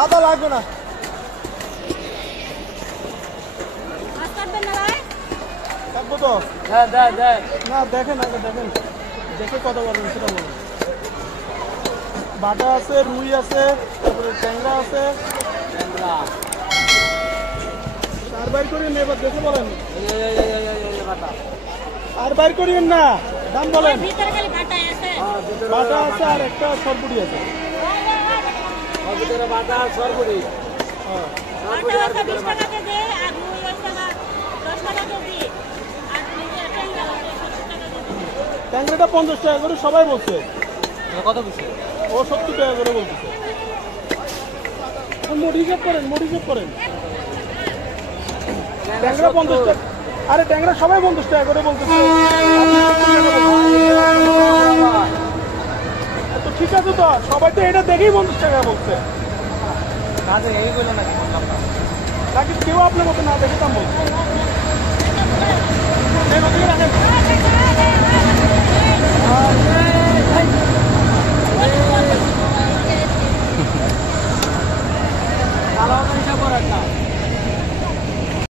দাদা লাগবে না। থাকবো তো? না দেখেন আগে দেখেন, দেখে কত বলেন সেটা বলুন। বাটা আছে, রুই আছে, তারপরে ট্যাংরা আছে। আর বাইর করিয়েন এবার দেখে বলেন। আর বাইর করিয়েন না, দাম বলেন। বাটা আছে আর একটা সরপুরি আছে। বাটা সরপুরি ট্যাংরাটা 50 টাকা করে সবাই বলছে। কত বলছে? ও 70 টাকা করে বলতেছে। মোট হিসাব করেন, মোট হিসাব করেন। ট্যাংরা 50 টাকা। আরে ট্যাংরা সবাই 50 টাকা করে বলতেছে। তো ঠিক আছে তো, সবাই তো এটা দেখেই 50 টাকা বলছে। না দেখে এই বললো নাকি কেউ আপনার মতো না দেখে দাম বলছে। হিসাব করেন না।